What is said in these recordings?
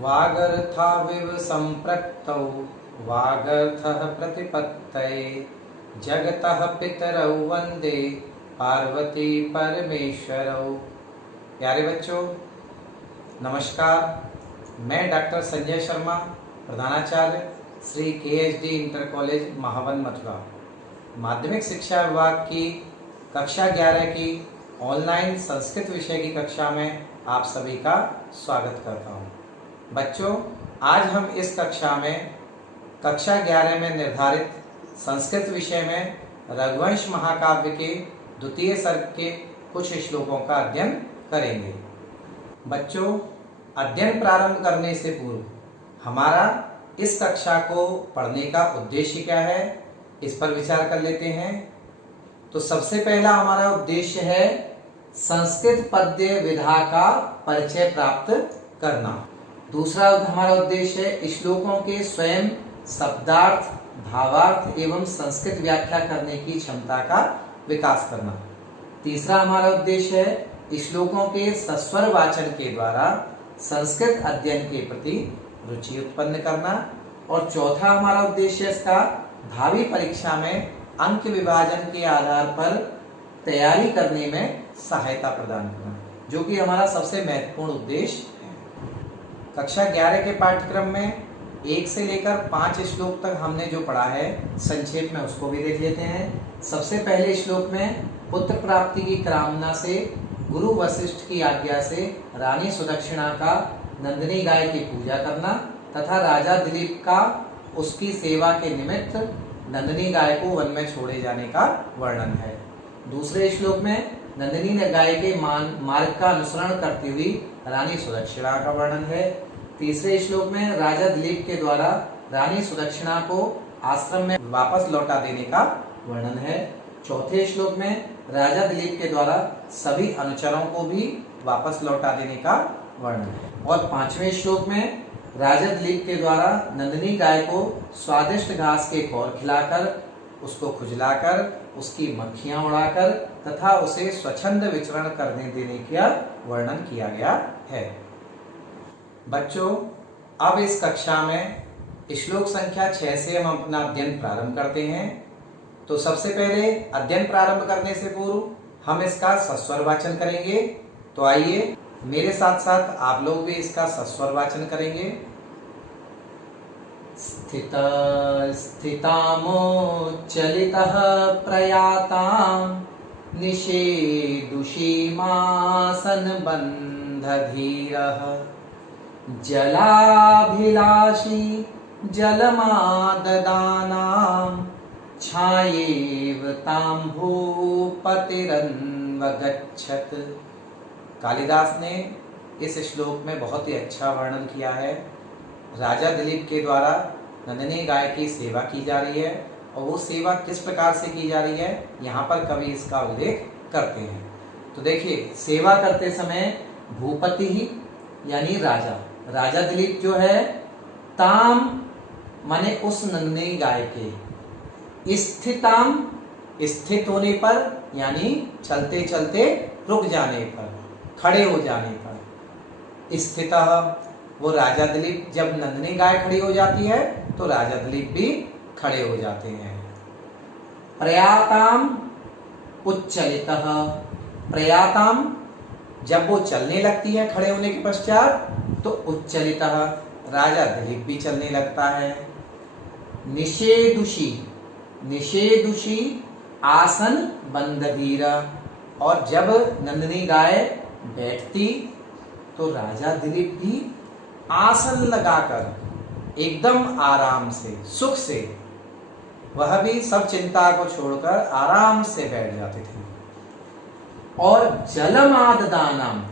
वागर्थाविव संप्रक्तौ वागर्थः प्रतिपत्तये जगतः पितरौ वंदे पार्वती परमेश्वरौ। प्यारे बच्चों, नमस्कार। मैं डॉक्टर संजय शर्मा, प्रधानाचार्य Shri KSD inter college Mahavan Mathura, माध्यमिक शिक्षा विभाग की कक्षा 11 की ऑनलाइन संस्कृत विषय की कक्षा में आप सभी का स्वागत करता हूं। बच्चों, आज हम इस कक्षा में कक्षा 11 में निर्धारित संस्कृत विषय में रघुवंश महाकाव्य के द्वितीय सर्ग के कुछ श्लोकों का अध्ययन करेंगे। बच्चों, अध्ययन प्रारंभ करने से पूर्व हमारा इस कक्षा को पढ़ने का उद्देश्य क्या है, इस पर विचार कर लेते हैं। तो सबसे पहला हमारा उद्देश्य है संस्कृत पद्य विधा का परिचय प्राप्त करना। दूसरा हमारा उद्देश्य है श्लोकों के स्वयं शब्दार्थ, भावार्थ एवं संस्कृत व्याख्या करने की क्षमता का विकास करना। तीसरा हमारा उद्देश्य है श्लोकों के सस्वर वाचन के द्वारा संस्कृत अध्ययन के प्रति रुचि उत्पन्न करना। और चौथा हमारा उद्देश्य है इसका भावी परीक्षा में अंक विभाजन के आधार पर तैयारी करने में सहायता प्रदान करना, जो कि हमारा सबसे महत्वपूर्ण उद्देश्य है। कक्षा 11 के पाठ्यक्रम में 1 से लेकर 5 श्लोक तक हमने जो पढ़ा है, संक्षेप में उसको भी देख लेते हैं। सबसे पहले श्लोक में पुत्र प्राप्ति की कामना से गुरु वशिष्ठ की आज्ञा से रानी सुदक्षिणा का नंदिनी गाय की पूजा करना तथा राजा दिलीप का उसकी सेवा के निमित्त नंदिनी गाय को वन में छोड़े जाने का वर्णन है। दूसरे श्लोक में नंदिनी गाय के मार्ग का अनुसरण करती हुई रानी सुदक्षिणा का वर्णन है। तीसरे श्लोक में राजा दिलीप के द्वारा रानी सुदक्षिणा को आश्रम में वापस लौटा देने का वर्णन है। चौथे श्लोक में राजा दिलीप के द्वारा सभी अनुचरों को भी वापस लौटा देने का वर्णन है। और 5वें श्लोक में राजा दिलीप के द्वारा नंदिनी गाय को स्वादिष्ट घास के कौर खिलाकर, उसको खुजलाकर, उसकी मक्खियां उड़ाकर तथा उसे स्वच्छंद विचरण करने देने का वर्णन किया गया है। बच्चों, अब इस कक्षा में श्लोक संख्या 6 से हम अपना अध्ययन प्रारंभ करते हैं। तो सबसे पहले अध्ययन प्रारंभ करने से पूर्व हम इसका सस्वर वाचन करेंगे। तो आइए मेरे साथ साथ आप लोग भी इसका सस्वर वाचन करेंगे। स्थित स्थितामोच्चलितः प्रयातां निषेदुषीमासन बन्धधीरः जलाभिलाषी जलमाददानां छायेव तां भूपतिरन्वगच्छत्। कालिदास ने इस श्लोक में बहुत ही अच्छा वर्णन किया है। राजा दिलीप के द्वारा नंदिनी गाय की सेवा की जा रही है और वो सेवा किस प्रकार से की जा रही है, यहाँ पर कवि इसका उल्लेख करते हैं। तो देखिए, सेवा करते समय भूपति ही यानी राजा दिलीप जो है, ताम माने उस नंदिनी गाय के, स्थिताम स्थित होने पर यानी चलते चलते रुक जाने पर, खड़े हो जाने पर, स्थितः वो राजा दिलीप, जब नंदिनी गाय खड़ी हो जाती है तो राजा दिलीप भी खड़े हो जाते हैं। प्रयाताम उच्चलितः, प्रयाताम जब वो चलने लगती है खड़े होने के पश्चात तो उच्चलितः राजा दिलीप भी चलने लगता है। निषेदुषी, निषेदुषी आसन बंधधीर, और जब नंदिनी गाय बैठती तो राजा दिलीप भी आसन लगाकर एकदम आराम से, सुख से, वह भी सब चिंता को छोड़कर आराम से बैठ जाते थे। और जलमाददानम,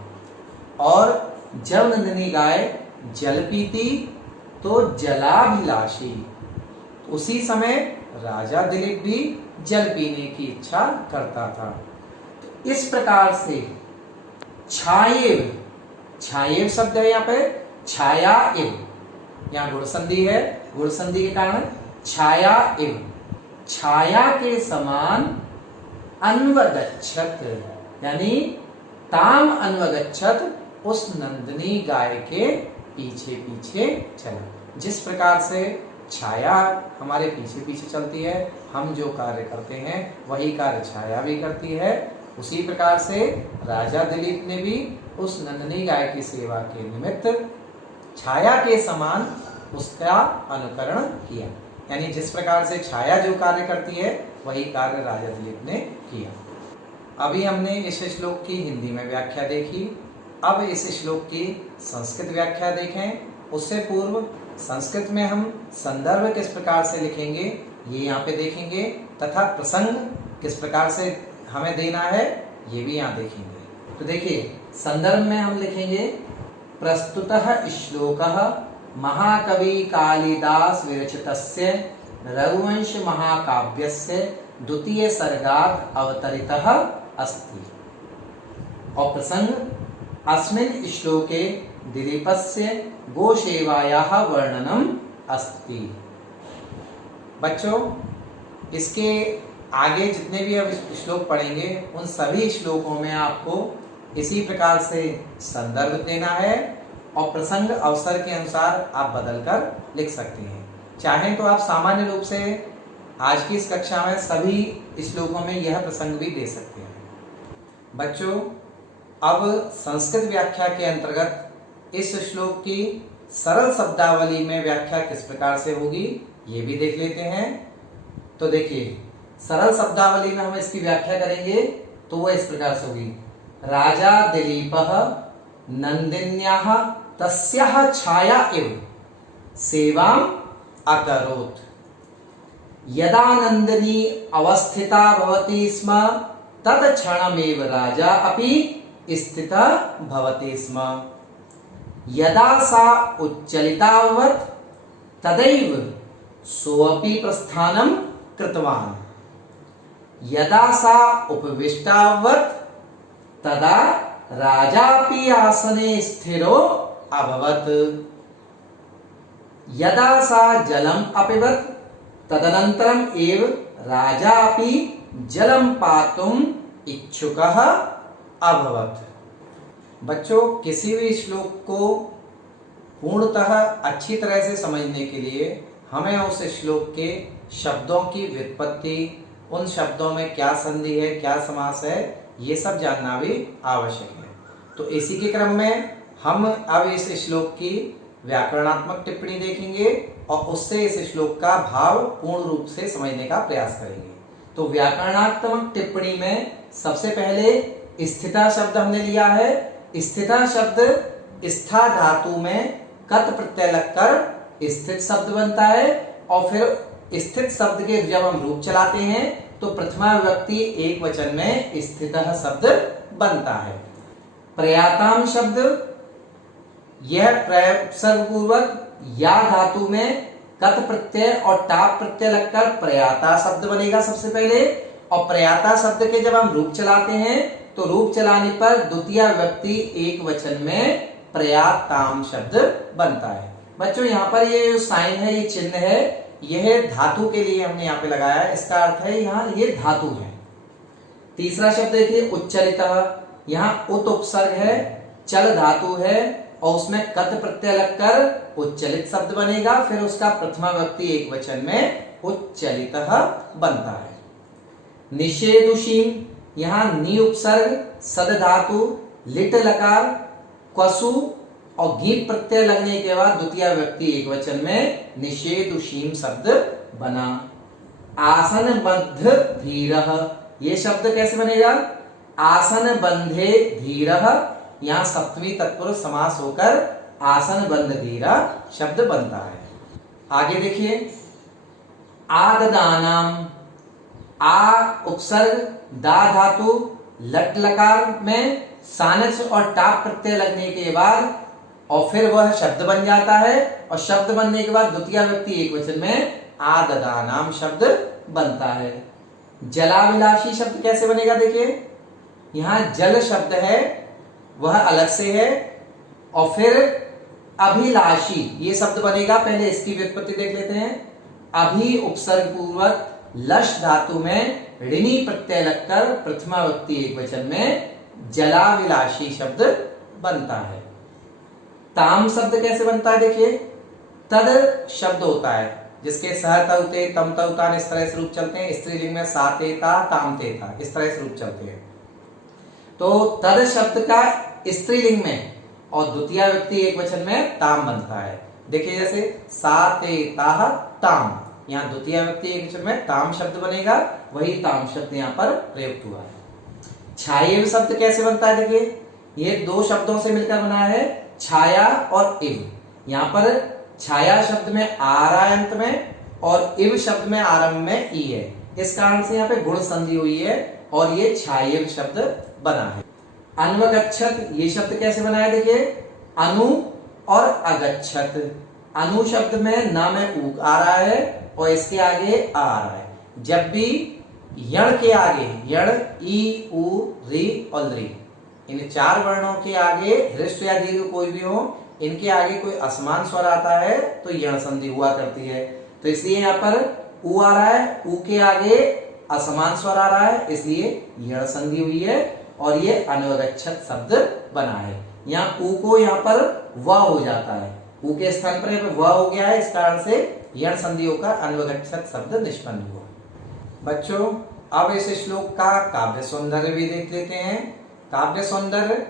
और जब नंदिनी गाय जल पीती तो जलाभिलाषी, उसी समय राजा दिलीप भी जल पीने की इच्छा करता था। तो इस प्रकार से छायेव, छायेव शब्द है यहाँ पे, छाया इव, यहाँ गुण संधि है, गुण संधि के कारण छाया इव, छाया के समान अन्वगच्छत, यानी ताम अन्वगच्छत, उस नंदिनी गाय के पीछे पीछे चला। जिस प्रकार से छाया हमारे पीछे पीछे चलती है, हम जो कार्य करते हैं वही कार्य छाया भी करती है, उसी प्रकार से राजा दिलीप ने भी उस नंदिनी गाय की सेवा के निमित्त छाया के समान उसका अनुकरण किया। यानी जिस प्रकार से छाया जो कार्य करती है वही कार्य राजा दिलीप ने किया। अभी हमने इस श्लोक की हिंदी में व्याख्या देखी, अब इस श्लोक की संस्कृत व्याख्या देखें। उससे पूर्व संस्कृत में हम संदर्भ किस प्रकार से लिखेंगे ये यहाँ पे देखेंगे, तथा प्रसंग किस प्रकार से हमें देना है ये भी यहाँ देखेंगे। तो देखिए, संदर्भ में हम लिखेंगे प्रस्तुतः श्लोकः महाकवि कालिदास विरचितस्य रघुवंश महाकाव्यस्य द्वितीय सर्गात् अवतरितः अस्ति। और प्रसंग अस्मिन् श्लोके दिलीपस्य गोसेवायाः वर्णनम अस्ति। बच्चों, इसके आगे जितने भी अब श्लोक पढ़ेंगे उन सभी श्लोकों में आपको इसी प्रकार से संदर्भ देना है और प्रसंग अवसर के अनुसार आप बदलकर लिख सकते हैं। चाहें तो आप सामान्य रूप से आज की इस कक्षा में सभी श्लोकों में यह प्रसंग भी दे सकते हैं। बच्चों, अब संस्कृत व्याख्या के अंतर्गत इस श्लोक की सरल शब्दावली में व्याख्या किस प्रकार से होगी ये भी देख लेते हैं। तो देखिए, सरल शब्दावली में हम इसकी व्याख्या करेंगे तो वह इस प्रकार से होगी। राजा दिलीपः नंदिन्याः तस्याः छाया इव सेवाम् अकरोत्। यदा नंदिनी अवस्थिता भवति स्म तत् क्षणमेव राजा अपि स्थितः भवति स्म। यदा सा उच्चलितावत् तदैव सोऽपि प्रस्थानं कृतवान्। यदा सा उपविष्टावत् तदा राजापि आसने स्थिरो अभवत्। यदा सा जलम् अपिबत् तदनन्तरम् एव राजापि जलम पातुम इच्छुकः अभवत्। बच्चों, किसी भी श्लोक को पूर्णतः अच्छी तरह से समझने के लिए हमें उस श्लोक के शब्दों की व्युत्पत्ति, उन शब्दों में क्या संधि है, क्या समास है, ये सब जानना भी आवश्यक है। तो इसी के क्रम में हम अब इस श्लोक की व्याकरणात्मक टिप्पणी देखेंगे और उससे इस श्लोक का भाव पूर्ण रूप से समझने का प्रयास करेंगे। तो व्याकरणात्मक टिप्पणी में सबसे पहले स्थिता शब्द हमने लिया है। स्थिता शब्द स्था धातु में कत प्रत्यय लगकर स्थित शब्द बनता है और फिर स्थित शब्द के जब हम रूप चलाते हैं तो प्रथमा विभक्ति एक वचन में स्थितः शब्द बनता है। प्रयाताम शब्द, यह प्रयोग पूर्वक या धातु में कत प्रत्यय और टाप प्रत्यय लगकर प्रयाता शब्द बनेगा सबसे पहले। और प्रयाता शब्द के जब हम रूप चलाते हैं तो रूप चलाने पर द्वितीय विभक्ति एक वचन में प्रयाताम शब्द बनता है। बच्चों, यहाँ पर ये जो साइन है, ये चिन्ह है, यह धातु के लिए हमने यहाँ पे लगाया है। इसका अर्थ है यहाँ ये धातु है। तीसरा शब्द देखिए उच्चरितः, यहाँ उत उपसर्ग है, चल धातु है और उसमें कत प्रत्यय लगकर उच्चलित शब्द बनेगा। फिर उसका प्रथमा विभक्ति एक वचन में उच्चलितः बनता है। निषेधुषीम, यहाँ नि उपसर्ग, सद धातु, लिट लकार, क्वसु और घी प्रत्यय लगने के बाद द्वितीय विभक्ति एक वचन में निषेधुषीम शब्द बना। आसन बद्ध धीरः, ये शब्द कैसे बनेगा? आसन बंधे धीरः, यहाँ सप्तमी तत्पुरुष समास होकर आसन बंध धीरा शब्द बनता है। आगे देखिए, आददानाम, आ उपसर्ग, दा धातु, लट लकार में सानच और टाप प्रत्यय लगने के बाद और फिर वह शब्द बन जाता है और शब्द बनने के बाद द्वितीय विभक्ति एक वचन में आददानाम शब्द बनता है। जलाभिलाषी शब्द कैसे बनेगा? देखिए, यहाँ जल शब्द है वह अलग से है और फिर अभिलाषी ये शब्द बनेगा। पहले इसकी व्युत्पत्ति देख लेते हैं। अभि उपसर्ग पूर्वक लश धातु में ऋणी प्रत्यय लगकर प्रथमा विभक्ति एक वचन में जलाभिलाषी शब्द बनता है। ताम शब्द कैसे बनता है, देखिए तद शब्द होता है जिसके सह तौते तम तौतान इस तरह से रूप चलते हैं। स्त्रीलिंग में सातेता तामतेता इस तरह से रूप चलते हैं। तो तद शब्द का स्त्रीलिंग में और द्वितीय व्यक्ति एक वचन में ताम बनता है। देखिए जैसे सातेता ताम, यहाँ द्वितीय व्यक्ति एक वचन में ताम शब्द बनेगा, वही ताम शब्द यहाँ पर प्रयुक्त हुआ है। छाये शब्द कैसे बनता है, देखिए ये दो शब्दों से मिलकर बना है, छाया और इव। यहाँ पर छाया शब्द में आर है अंत में और इव शब्द में आरंभ में ई है, इस कारण से यहाँ पे गुण संधि हुई है और ये छाये शब्द बना है। अन्वगच्छत ये शब्द कैसे बना है, देखिए अनु और अगच्छत। अनु शब्द में न में ऊ आ रहा है और इसके आगे आ रहा है। जब भी यण के आगे, यण ई उ री और री, इन चार वर्णों के आगे हृस्व या दीर्घ कोई भी हो, इनके आगे कोई असमान स्वर आता है तो यण संधि हुआ करती है। तो इसलिए यहाँ पर उ आ रहा है, उ के आगे असमान स्वर आ रहा है, इसलिए यण संधि हुई है और ये अनवगच्छत शब्द बना है। यहाँ उ को यहाँ पर व हो जाता है, उ के स्थान पर व हो गया है, इस कारण से यण संधि होकर अनवगच्छत शब्द निष्पन्न हुआ। बच्चों अब इस श्लोक का काव्य सौंदर्य भी देख लेते हैं। काव्य सौंदर्य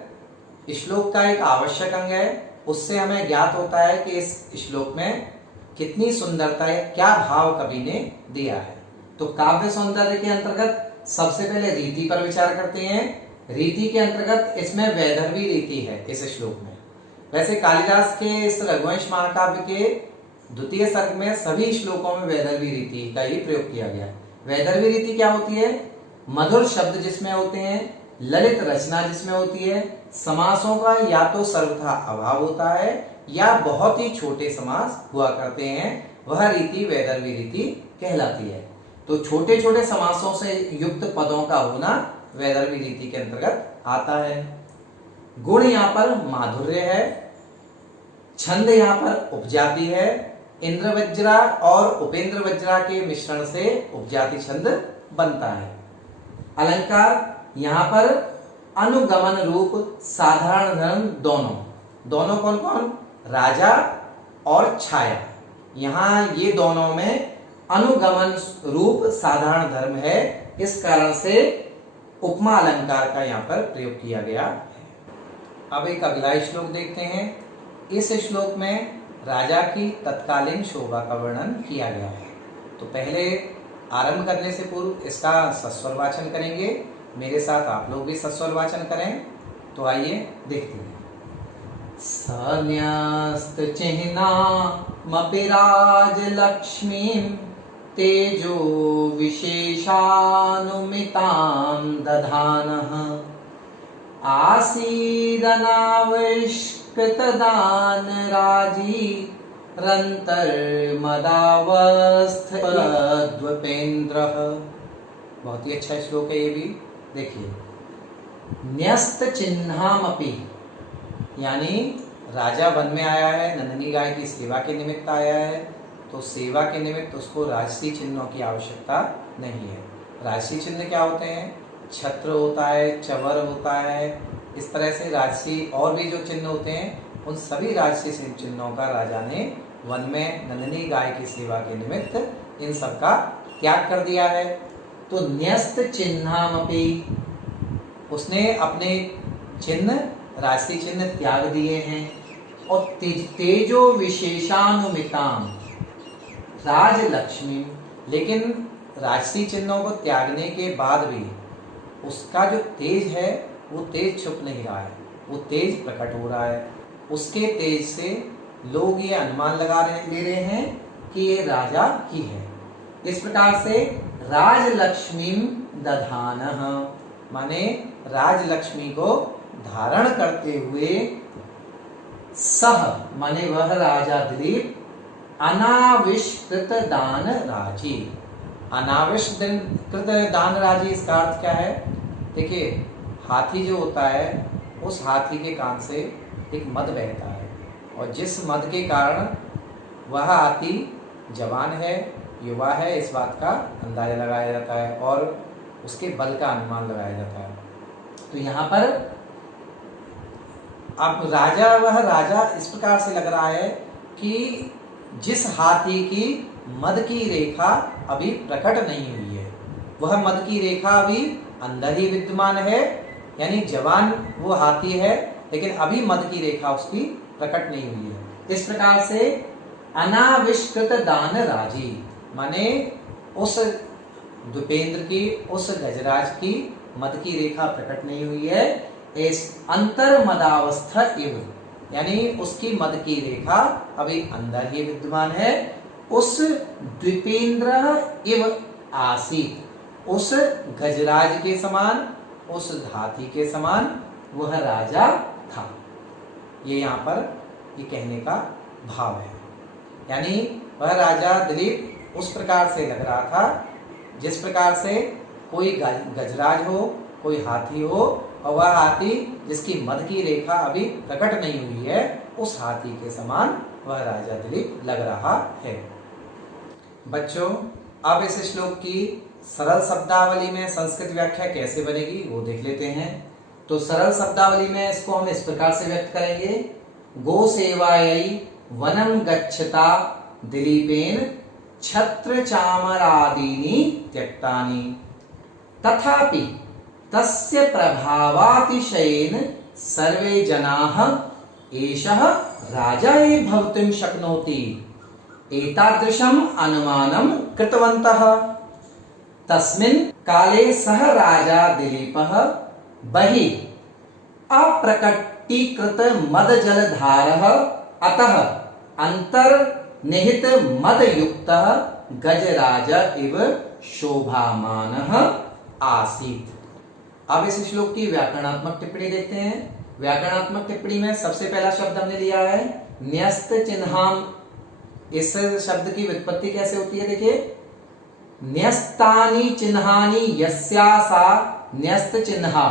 श्लोक का एक आवश्यक अंग है, उससे हमें ज्ञात होता है कि इस श्लोक में कितनी सुंदरता है, क्या भाव कवि ने दिया है। तो काव्य सौंदर्य के अंतर्गत सबसे पहले रीति पर विचार करते हैं। रीति के अंतर्गत इसमें वैदर्भी रीति है इस श्लोक में। वैसे कालिदास के इस रघुवंश महाकाव्य के द्वितीय सर्ग में सभी श्लोकों में वैदर्भी रीति का ही प्रयोग किया गया। वैदर्भी रीति क्या होती है, मधुर शब्द जिसमें होते हैं, ललित रचना जिसमें होती है, समासों का या तो सर्वथा अभाव होता है या बहुत ही छोटे समास हुआ करते हैं, वह रीति वैदर्भी रीति कहलाती है। तो छोटे छोटे समासों से युक्त पदों का होना वैदर्भी रीति के अंतर्गत आता है। गुण यहाँ पर माधुर्य है, छंद यहाँ पर उपजाति है, इंद्र वज्रा और उपेंद्र वज्रा के मिश्रण से उपजाति छंद बनता है। अलंकार यहाँ पर अनुगमन रूप साधारण धर्म दोनों कौन कौन, राजा और छाया, यहाँ ये दोनों में अनुगमन रूप साधारण धर्म है, इस कारण से उपमा अलंकार का यहाँ पर प्रयोग किया गया है। अब एक अगला श्लोक देखते हैं। इस श्लोक में राजा की तत्कालीन शोभा का वर्णन किया गया है। तो पहले आरंभ करने से पूर्व इसका सस्वर वाचन करेंगे। मेरे साथ आप लोग भी सस्वर वाचन करें। तो आइए देखते हैं। सन्यस्त चिह्नामपि राजलक्ष्मीं तेजो विशेषानुमितां दधानः आसीदनाविष्कृतदानराजी रन्तर्मदावस्थद्वपेन्द्रः। बहुत ही अच्छा श्लोक है ये भी, देखिए। न्यस्त चिह्नामपि यानी राजा वन में आया है, नंदिनी गाय की सेवा के निमित्त आया है, तो सेवा के निमित्त उसको राजसी चिन्हों की आवश्यकता नहीं है। राजसी चिन्ह क्या होते हैं, छत्र होता है, चवर होता है, इस तरह से राजसी और भी जो चिन्ह होते हैं, उन सभी राजसी चिन्हों का राजा ने वन में नंदिनी गाय की सेवा के निमित्त इन सब का त्याग कर दिया है। तो न्यस्त चिन्हामपि, उसने अपने चिन्ह राजसी चिन्ह त्याग दिए हैं। और तेजो विशेषानुमिताम राजलक्ष्मी, लेकिन राजसी चिन्हों को त्यागने के बाद भी उसका जो तेज है वो तेज छुप नहीं रहा है, वो तेज प्रकट हो रहा है। उसके तेज से लोग ये अनुमान ले रहे हैं कि ये राजा ही है। इस प्रकार से राजलक्ष्मी दधानः माने राजलक्ष्मी को धारण करते हुए सह माने वह राजा दिलीप अनाविष्कृत दान राजी। अनाविष्कृत दान राजी, इसका अर्थ क्या है, देखिए हाथी जो होता है उस हाथी के कान से एक मद बहता है और जिस मद के कारण वह हाथी जवान है, युवा है, इस बात का अंदाजा लगाया जाता है और उसके बल का अनुमान लगाया जाता है। तो यहाँ पर अब राजा, वह राजा इस प्रकार से लग रहा है कि जिस हाथी की मद की रेखा अभी प्रकट नहीं हुई है, वह मद की रेखा अभी अंदर ही विद्यमान है, यानी जवान वो हाथी है लेकिन अभी मद की रेखा उसकी प्रकट नहीं हुई है। इस प्रकार से अनाविष्कृत दान राजी, माने उस द्विपेंद्र की, उस गजराज की मद की रेखा प्रकट नहीं हुई है। इस अंतर मदावस्था इव, यानी उसकी मद की रेखा अभी अंदर ही विद्यमान है। उस द्विपेंद्र इव आसीत, उस गजराज के समान, उस हाथी के समान वह राजा था। ये यहाँ पर ये कहने का भाव है, यानी वह राजा दिलीप उस प्रकार से लग रहा था जिस प्रकार से कोई गजराज हो, कोई हाथी हो, और वह हाथी जिसकी मद की रेखा अभी प्रकट नहीं हुई है, उस हाथी के समान वह राजा दिलीप लग रहा है। बच्चों, अब इस श्लोक की सरल शब्दावली में संस्कृत व्याख्या कैसे बनेगी वो देख लेते हैं। तो सरल शब्दावली में इसको हम इस प्रकार से व्यक्त करेंगे, गो सेवायै वनम गच्छता दिलीपेन छत्र चामरादीनि त्यक्तानि तथापि तस्य प्रभावातिशयेन सर्वे जनाः एषः राजा एव भवितुं शक्नोति एतादृशम् अनुमानं कृतवन्तः। तस्मिन् काले सः राजा दिलीपः बहिः अप्रकटीकृत मदजलधारः अतः अंतर्निहित मदयुक्तः गजराज इव शोभामानः आसीत्। अब इस श्लोक की व्याकरणात्मक टिप्पणी देखते हैं। व्याकरणात्मक टिप्पणी में सबसे पहला शब्द हमने लिया है न्यस्त चिन्हाम। इस शब्द की व्युत्पत्ति कैसे होती है, देखिए, न्यस्तानि चिन्हानि यस्यासा न्यस्त चिन्हा,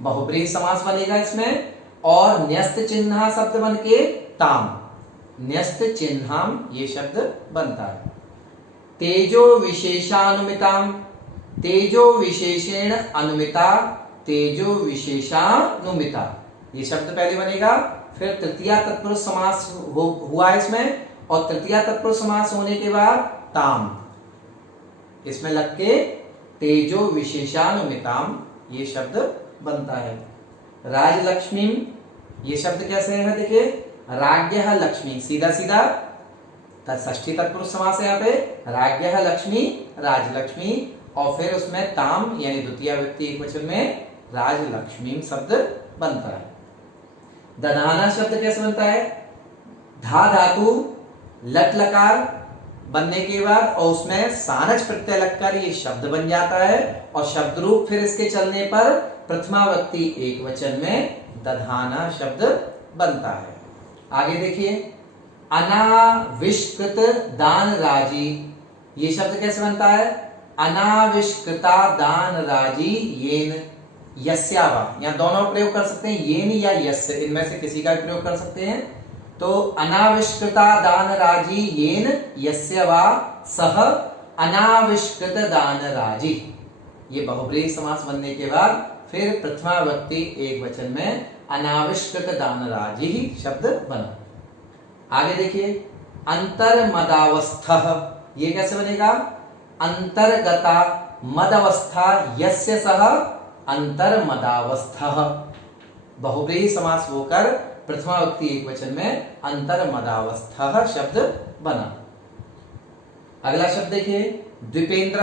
बहुब्रीहि समास बनेगा इसमें, और न्यस्त चिन्हा शब्द बन के ताम, न्यस्त चिन्हाम ये शब्द बनता है। तेजो विशेषानुमिताम, तेजो विशेषेण अनुमिता, तेजो विशेषानुमिता, ये शब्द पहले बनेगा। फिर तृतीया तत्पुरुष समास हुआ इसमें, और तृतीया तत्पुरुष समास होने के बाद ताम इसमें लग के तेजो विशेषानुमिताम ये शब्द बनता है। राजलक्ष्मी, ये शब्द कैसे है, देखिए, राज्ञः लक्ष्मी, सीधा सीधा षष्ठी तत्पुरुष समास है यहाँ पे, राज्ञः लक्ष्मी, राजलक्ष्मी, और फिर उसमें ताम यानी द्वितीय व्यक्ति एकवचन में राजलक्ष्मी शब्द बनता है। दधाना शब्द कैसे बनता है, धा धातु लट लकार बनने के बाद और उसमें सानच प्रत्यय लगकर ये शब्द बन जाता है, और शब्द रूप फिर इसके चलने पर प्रथमा व्यक्ति एक वचन में दधाना शब्द बनता है। आगे देखिए, अनाविष्कृत दान राजी, ये शब्द कैसे बनता है, अनाविष्कृता दान राजी येन यस्यावा, यहाँ दोनों प्रयोग कर सकते हैं, येन या यस्य, इनमें से किसी का भी प्रयोग कर सकते हैं। तो अनाविष्कृता दान राजी येन यस्य वा सह अनाविष्कृत दान राजी, ये बहुब्रीहि समास बनने के बाद फिर प्रथमा व्यक्ति एक वचन में अनाविष्कृत दान राजी ही शब्द बना। आगे देखिए, अंतर मदावस्था, ये कैसे बनेगा, अंतर्गता मदवस्था यस्य सह अंतर मदावस्था, बहुब्रीहि समास होकर प्रथमा व्यक्ति एक वचन में अंतर मदावस्था शब्द बना। अगला शब्द देखिए, द्विपेंद्र,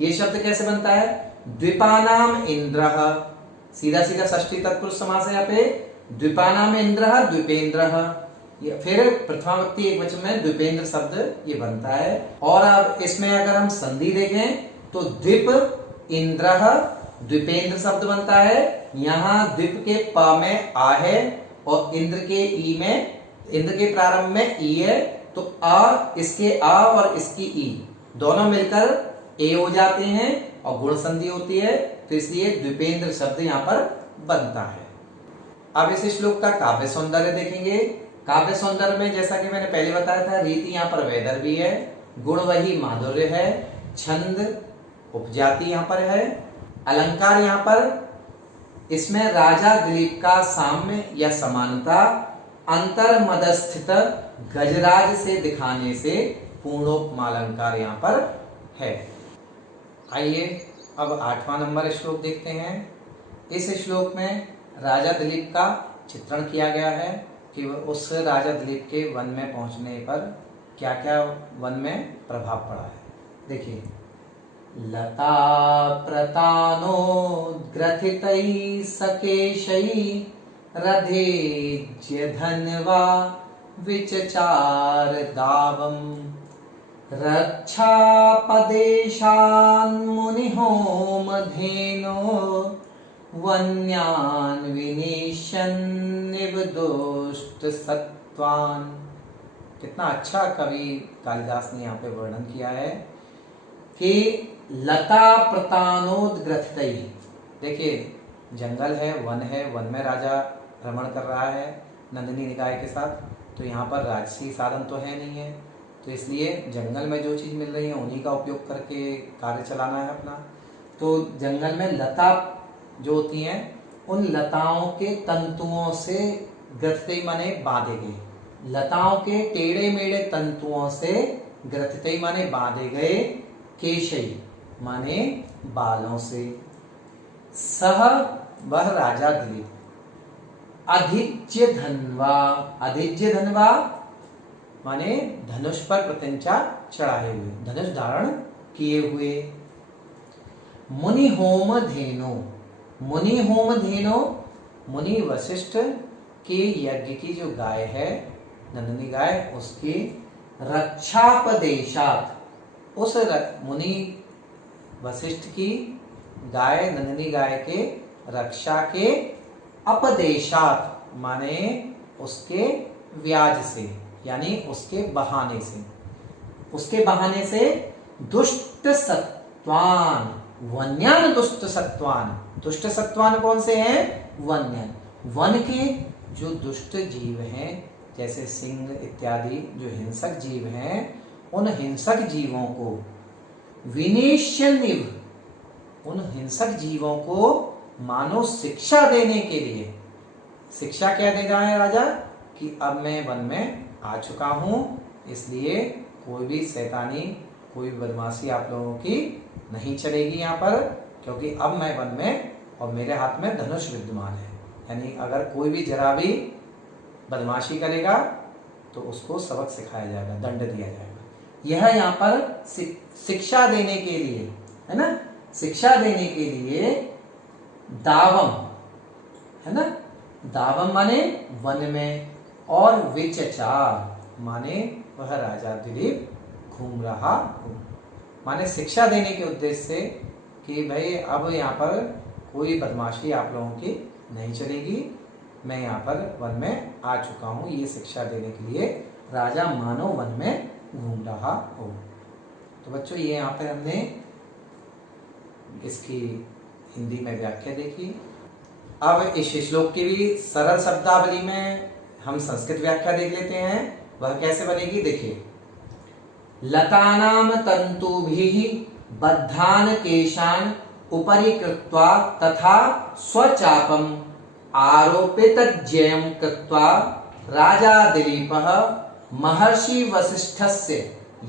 ये शब्द कैसे बनता है, द्विपानाम इंद्र, सीधा सीधा षष्ठी तत्पुरुष समास है यहाँ पे, द्विपानाम इंद्र द्विपेंद्र, फिर प्रथमा व्यक्ति एक वचन में द्विपेंद्र शब्द ये बनता है। और अब इसमें अगर हम संधि देखें तो द्विप इंद्र द्विपेंद्र शब्द बनता है। यहाँ द्विप के प में आ है और इंद्र के ई में, इंद्र के प्रारंभ में ई है, तो अ, इसके अ और इसकी ई दोनों मिलकर ए हो जाते हैं और गुण संधि होती है, तो इसलिए द्विपेंद्र शब्द यहाँ पर बनता है। अब इस श्लोक का काव्य सौंदर्य देखेंगे। काव्य सौंदर्य में जैसा कि मैंने पहले बताया था, रीति यहाँ पर वैदर भी है, गुण वही माधुर्य है, छंद उपजाति यहाँ पर है, अलंकार यहाँ पर इसमें राजा दिलीप का साम्य या समानता अंतर मदस्थित गजराज से दिखाने से पूर्णोपमालंकार यहाँ पर है। आइए अब 8वां नंबर श्लोक देखते हैं। इस श्लोक में राजा दिलीप का चित्रण किया गया है कि उस राजा दिलीप के वन में पहुंचने पर क्या क्या वन में प्रभाव पड़ा है। देखिए, लता प्रतानोद्ग्रथितैः सकेशैः रथेज्य धन्वा विचचार दावम् रक्षापदेशान् मुनिहोमधेनो वन्यान् विनेष्यन्निव दुष्टसत्त्वान्। कितना अच्छा कवि कालिदास ने यहाँ पे वर्णन किया है कि लता प्रतानोद्ग्रथितैः, देखिए जंगल है, वन में राजा भ्रमण कर रहा है नंदिनी निकाय के साथ, तो यहाँ पर राजसी साधन तो है नहीं है, तो इसलिए जंगल में जो चीज मिल रही है उन्हीं का उपयोग करके कार्य चलाना है अपना। तो जंगल में लता जो होती हैं, उन लताओं के तंतुओं से ग्रथितैः माने बांधे गए, लताओं के टेढ़े मेढ़े तंतुओं से ग्रथितैः माने बांधे गए, केशई माने बालों से, सह वह राजा दिलीप, अधिज्य धन्वा, अधिज्य धन्वा माने धनुष पर प्रत्यंचा चढ़ाए हुए, धनुष धारण किए हुए, मुनि होम धेनु, मुनि होम धेनु मुनि वशिष्ठ के यज्ञ की जो गाय है नंदिनी गाय, उसकी रक्षापदेशात, उस मुनि वशिष्ठ की गाय नंदिनी गाय के रक्षा के अपदेशात माने उसके व्याज से, यानी उसके बहाने से, उसके बहाने से दुष्ट सत्वान, वन्यान दुष्ट सत्वान, दुष्ट सत्वान कौन से हैं? वन्यान, वन के जो दुष्ट जीव हैं जैसे सिंह इत्यादि जो हिंसक जीव हैं, उन हिंसक जीवों को विनेश्यनिव, उन हिंसक जीवों को मानो शिक्षा देने के लिए, शिक्षा क्या दे रहा है राजा कि अब मैं वन में आ चुका हूं, इसलिए कोई भी शैतानी, कोई बदमाशी आप लोगों की नहीं चलेगी यहाँ पर, क्योंकि अब मैं वन में और मेरे हाथ में धनुष विद्यमान है, यानी अगर कोई भी जरा भी बदमाशी करेगा तो उसको सबक सिखाया जाएगा, दंड दिया जाएगा। यह यहाँ पर शिक्षा देने के लिए है ना, शिक्षा देने के लिए दावम है ना, दावम माने वन में, और विचचार माने वह राजा दिलीप घूम रहा हो, माने शिक्षा देने के उद्देश्य से कि भाई अब यहाँ पर कोई बदमाशी आप लोगों की नहीं चलेगी, मैं यहाँ पर वन में आ चुका हूँ, ये शिक्षा देने के लिए राजा मानो वन में घूम रहा हो। तो बच्चों ये यहाँ पर हमने इसकी हिंदी में व्याख्या देखी। अब इस श्लोक की भी सरल शब्दावली में हम संस्कृत व्याख्या देख लेते हैं, वह कैसे बनेगी। देखिए, लतानाम तंतुभिः बद्धान केशान उपरि कृत्वा तथा स्वचापम आरोपितज्यं कृत्वा राजा दिलीपः महर्षि वसिष्ठस्य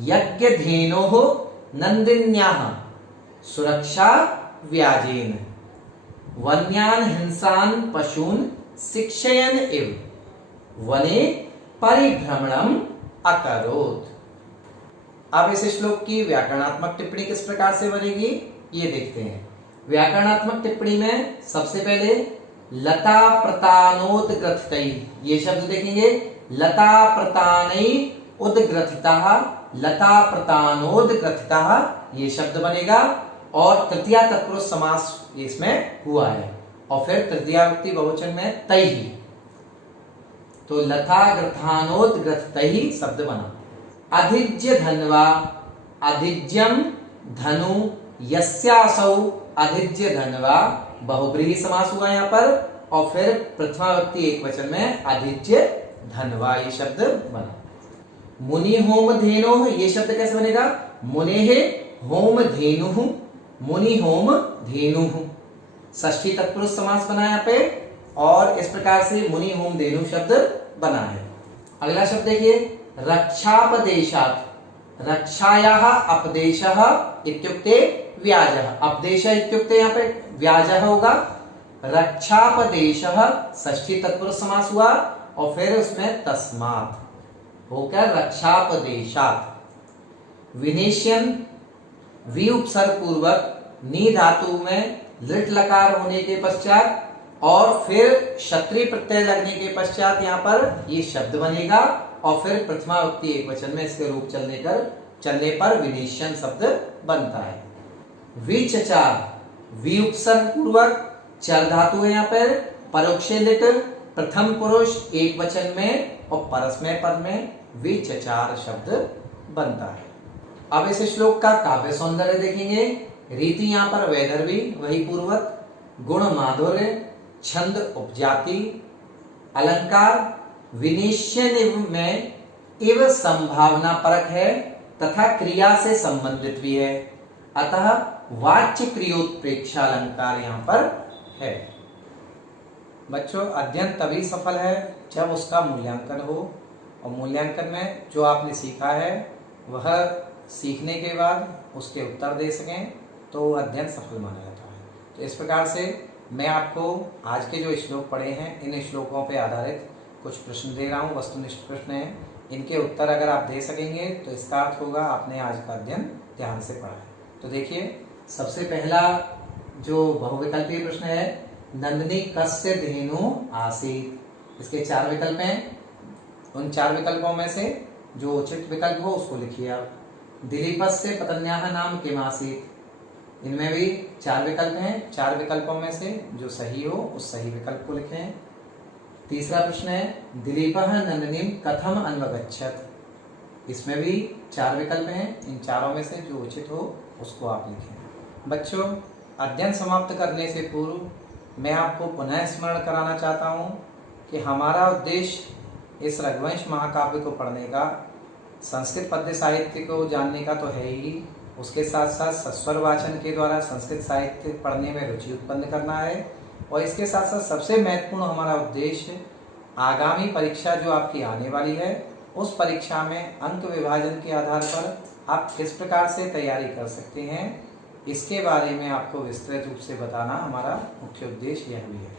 यज्ञधेनोः नंदिन्याः सुरक्षा व्याजेन वन्यान हिंसान पशून शिक्षयन इव वने परिभ्रमणम अकरोत्। अब इस श्लोक की व्याकरणात्मक टिप्पणी किस प्रकार से बनेगी ये देखते हैं। व्याकरणात्मक टिप्पणी में सबसे पहले लता प्रतानोद्ग्रथितैः, ये शब्द देखेंगे, लता प्रतानैः उद्ग्रथितः, लता प्रतानोद्ग्रथितः ये शब्द बनेगा, और तृतीया तत्पुरुष समास इसमें हुआ है, और फिर तृतीया व्यक्ति बहुवचन में तैहि, तो लता ग्रथानोद्ग्रथितैः शब्द बना। अधिज्य धन्वा, अधिज्यम धनु यस्यासौ अधिज्य धन्वा बहुब्रीहि समास हुआ यहाँ पर, और फिर प्रथमा व्यक्ति एक वचन में अधिज्य धन्वा ये शब्द बना। मुनि होम धेनु, ये शब्द कैसे बनेगा? मुनेः होम धेनुः, मुनि होम धेनुः, षष्ठी तत्पुरुष समास बना यहाँ पे, और इस प्रकार से मुनि होम धेनु शब्द बना है। अगला शब्द देखिए, रक्षापदेशात्। रक्षायाः अपदेशः इत्युक्ते व्याजः। अपदेश इत्युक्ते यहाँ पे व्याजः होगा। रक्षापदेशः षष्ठी तत्पुरुष समास हुआ, और फिर उसमें तस्मात् होकर रक्षापदेशात्। विनेशियन वी उपसर्ग पूर्वक नी धातु में लिट लकार होने के पश्चात और फिर क्षत्रिय प्रत्यय लगने के पश्चात यहाँ पर ये शब्द बनेगा, और फिर प्रथमा विभक्ति एकवचन में इसके रूप चलने पर विनेशियन शब्द बनता है। विचचार वी उपसर्ग पूर्वक चर धातु है यहाँ पर, परोक्षे लिट प्रथम पुरुष एक वचन में और परस्मय पद में विचचार शब्द बनता है। अब इस श्लोक का काव्य सौंदर्य देखेंगे। रीति यहाँ पर वैदर्भी वही पूर्वक, गुण माधुर्य, छंद उपजाति, अलंकार विनिश्चय में इव संभावना परक है तथा क्रिया से संबंधित भी है, अतः वाच्य क्रियोत्प्रेक्षा अलंकार यहाँ पर है। बच्चों, अध्ययन तभी सफल है जब उसका मूल्यांकन हो, और मूल्यांकन में जो आपने सीखा है वह सीखने के बाद उसके उत्तर दे सकें तो अध्ययन सफल माना जाता है। तो इस प्रकार से मैं आपको आज के जो श्लोक पढ़े हैं, इन श्लोकों पर आधारित कुछ प्रश्न दे रहा हूँ, वस्तुनिष्ठ प्रश्न हैं। इनके उत्तर अगर आप दे सकेंगे तो इसका अर्थ होगा आपने आज का अध्ययन ध्यान से पढ़ा है। तो देखिए, सबसे पहला जो बहुविकल्पीय प्रश्न है, नंदिनी कस्य धेनु आसीत। इसके 4 विकल्प हैं। उन 4 विकल्पों में से जो उचित विकल्प हो उसको लिखिए आप। दिलीपस्य पत्न्याः नाम किम आसीत। इनमें भी 4 विकल्प हैं। 4 विकल्पों में से जो सही हो उस सही विकल्प को लिखें। तीसरा प्रश्न है, दिलीपः नंदिनीं कथम अन्वगच्छत। इसमें भी 4 विकल्प हैं। इन चारों में से जो उचित हो उसको आप लिखें। बच्चों, अध्ययन समाप्त करने से पूर्व मैं आपको पुनः स्मरण कराना चाहता हूँ कि हमारा उद्देश्य इस रघुवंश महाकाव्य को पढ़ने का, संस्कृत पद्य साहित्य को जानने का तो है ही, उसके साथ साथ सस्वर वाचन के द्वारा संस्कृत साहित्य पढ़ने में रुचि उत्पन्न करना है, और इसके साथ साथ सबसे महत्वपूर्ण हमारा उद्देश्य आगामी परीक्षा जो आपकी आने वाली है उस परीक्षा में अंक विभाजन के आधार पर आप किस प्रकार से तैयारी कर सकते हैं, इसके बारे में आपको विस्तृत रूप से बताना हमारा मुख्य उद्देश्य यह भी है।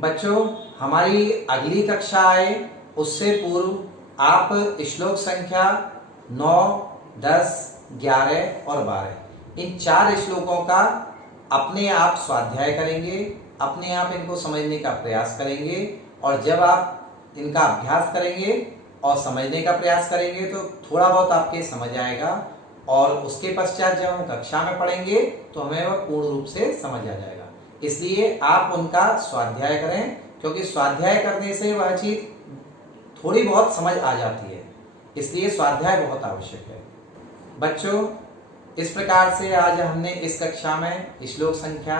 बच्चों, हमारी अगली कक्षा आए उससे पूर्व आप श्लोक संख्या 9, 10, 11 और 12 इन 4 श्लोकों का अपने आप स्वाध्याय करेंगे, अपने आप इनको समझने का प्रयास करेंगे, और जब आप इनका अभ्यास करेंगे और समझने का प्रयास करेंगे तो थोड़ा बहुत आपके समझ आएगा, और उसके पश्चात जब हम कक्षा में पढ़ेंगे तो हमें वह पूर्ण रूप से समझ आ जाएगा। इसलिए आप उनका स्वाध्याय करें, क्योंकि स्वाध्याय करने से वह चीज थोड़ी बहुत समझ आ जाती है, इसलिए स्वाध्याय बहुत आवश्यक है। बच्चों, इस प्रकार से आज हमने इस कक्षा में श्लोक संख्या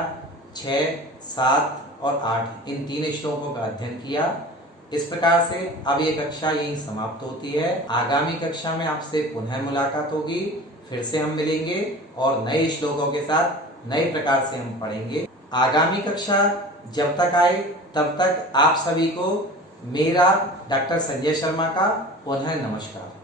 6, 7 और 8 इन 3 श्लोकों का अध्ययन किया। इस प्रकार से अब ये कक्षा यहीं समाप्त होती है। आगामी कक्षा में आपसे पुनः मुलाकात होगी, फिर से हम मिलेंगे और नए श्लोकों के साथ नए प्रकार से हम पढ़ेंगे। आगामी कक्षा जब तक आए तब तक आप सभी को मेरा डॉक्टर संजय शर्मा का पुनः नमस्कार।